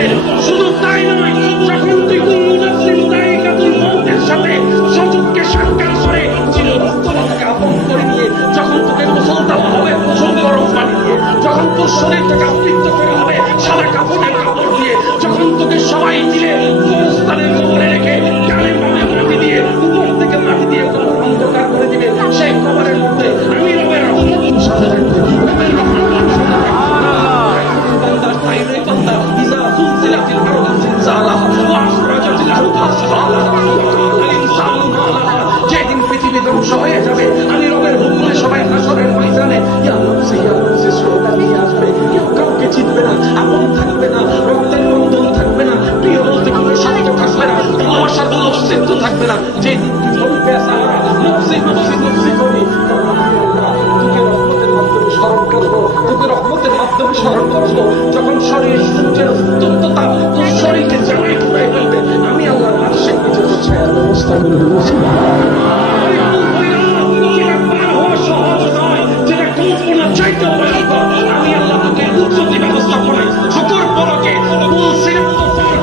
করেন। শুধু তাই নয়, যখন তুই কুল্লু নাফসিন যায়কাতুল মউতের সাথে সযুগকে সাক্ষাৎ করে চিরস্তরকে আপন করে নিয়ে যখন তোকে গোসল দেওয়া হবে কুসুম গরম পানি দিয়ে, যখন তোর শরীরটাকে আবৃত করা হবে সাদা কাপড়ের কাপড় দিয়ে, যখন তোকে সবাই মিলে গোরস্থানের কবরে রেখে গালে মামে মাটি দিয়ে উপর থেকে মাটি দিয়ে কবর অন্ধকার করে দিবে, সেই কবরের মধ্যে আমি রবের রহমত সাথে রাখবো, রবের রহমত সাথে রাখবো। বান্দার তাইরে বান্দা ইজা সুলসিলাতিল আরদু জিলজালাহা ওয়া আখরাজাতিল আরদু আসফালাহা ওয়া কালাল ইনসানু মা লাহা। যেদিন পৃথিবী ধ্বংস হয়ে যাবে আমি রবের হুকুমে সবাই হাসরের ময়দানে ইয়া নফসি সোটা নিয়ে আসবে। কেউ কাউকে চিনবে না, আপন থাকবে না, রক্তের বন্ধন থাকবে না, প্রিয় বলতে কোনো শব্দ থাকবে না, ভালোবাসার কোনো অস্তিত্ব থাকবে না। যেদিন তুই বলবে সারা নফসি নফসি নফসি করবি, তোকে রহমতের মাধ্যমে স্মরণ করবো, তোকে রহমতের মাধ্যমে স্মরণ করবো। যখন শরীর সূর্যের উত্তপ্ততা তোর শরীরকে জ্বালাই পুড়াই ফেলবে, আমি আল্লাহর আরশের নিচে ছায়ার ব্যবস্থা করে দেবো। আমি আল্লাহ তোকে উন্নতি ব্যবস্থাপনায় সকল বড়কে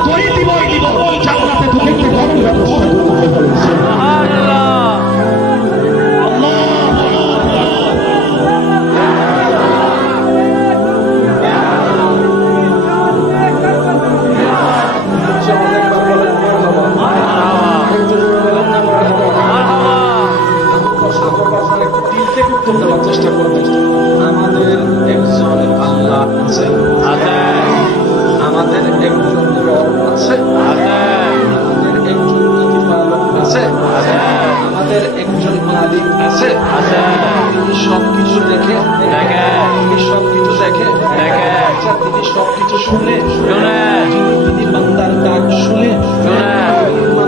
করে দিবই দিব, জান্নাতে তোকে একটা বড় ব্যবস্থা করতে বলেছে। চেষ্টা করবেন। আমাদের একজন আল্লাহ আছে, আমাদের একজন রব আছে, আমাদের একজন প্রতিপালক আছে, আমাদের একজন মালিক আছে। তিনি সবকিছু দেখে, তিনি সবকিছু দেখে, তিনি সবকিছু শুনে, তিনি বান্দার ডাক শুনে,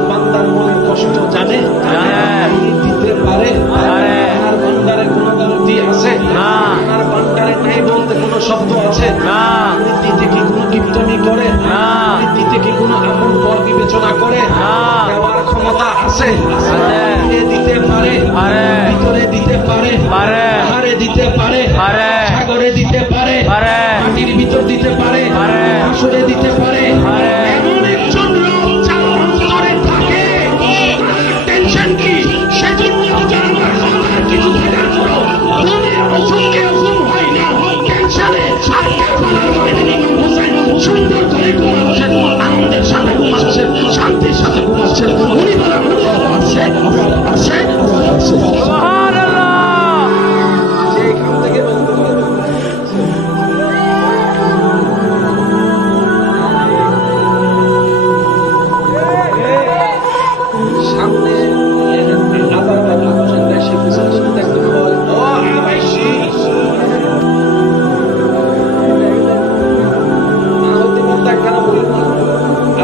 বান্দার মনের কষ্ট জানে, তিনি দিতে পারে। বান্দারে কোনো গলতি আছে না, আপনার বান্দারে নাই বলতে কোনো শব্দ আছে না, দিতে কি কোনো কীর্তনি করে না, দিতে কি কোনো আপন পর বিবেচনা করে না, দেওয়ার ক্ষমতা আছে, দিতে পারে, ভিতরে দিতে পারে, পাহাড়ে দিতে পারে, সাগরে দিতে পারে, মাটির ভিতর দিতে পারে, আসরে দিতে পারে। এমন একজন লোক যার অন্তরে থাকে, টেনশন কি? সেজন্য জানার ক্ষমতার কিছু থাকার পরও দুনিয়ার অসুখকে অসুখ হয় না, টেনশনে সুন্দর করে ঘুমাচ্ছেন, আনন্দের সাথে ঘুমাচ্ছেন, শান্তির সাথে ঘুমাচ্ছেন। উনি বলেন আছে আছে আছে। সেখান থেকে বলতে পারবেন সামনে আবার মানুষের দেশে পিছনে শুধু দেখতে বল ও আবাইশি আহতি মন্দাক কেন বলি না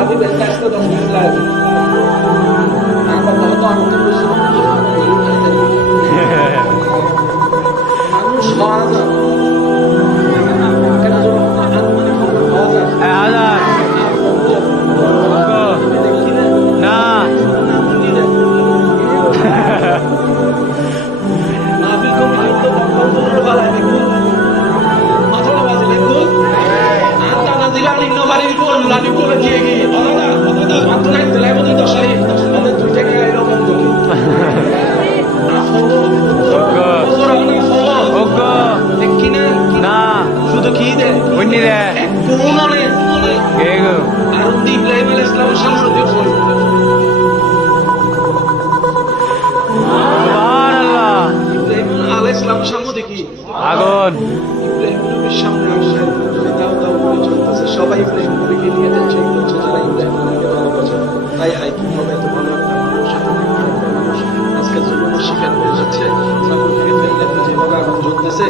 আদি বেশি আসতে 10 মিনিট লাগে আমার তো আনন্দ বেশি মানুষ হওয়া যায় কেন জন্য আনুমানিক হওয়া যায় না মাহফিল কমিটির তো বক্তব্য বালাই দেখুন মাথাটা বাজে দেখুন আন্তা না দিলা নিম্ন বাড়ির উপর লানি করে দিয়ে গিয়ে অদাদা মাত্র নাই দিলাই মধ্যে 10 আমাদের 2 টাকা এরকম দেখি না শুধু কি দে বন্নি রে কোন অনেক আর ইব্রাহিম আলাইহিস সালামের সামনে দিয়ে ইসলামের সামনে দেখি আগুন ইব্রাহিম নবীর সামনে আসে দাও দাও করে চলতেছে সবাই ইব্রাহিম নবীকে নিয়ে টেনশন করছে যারা ইব্রাহিম নবীকে ভালোবাসে তাই হাই কি হবে এত ভালো একটা মানুষ আজকে জুলুমের শিকার হয়ে যাচ্ছে ঠাকুর থেকে ফেললে যেভাবে আগুন জ্বলতেছে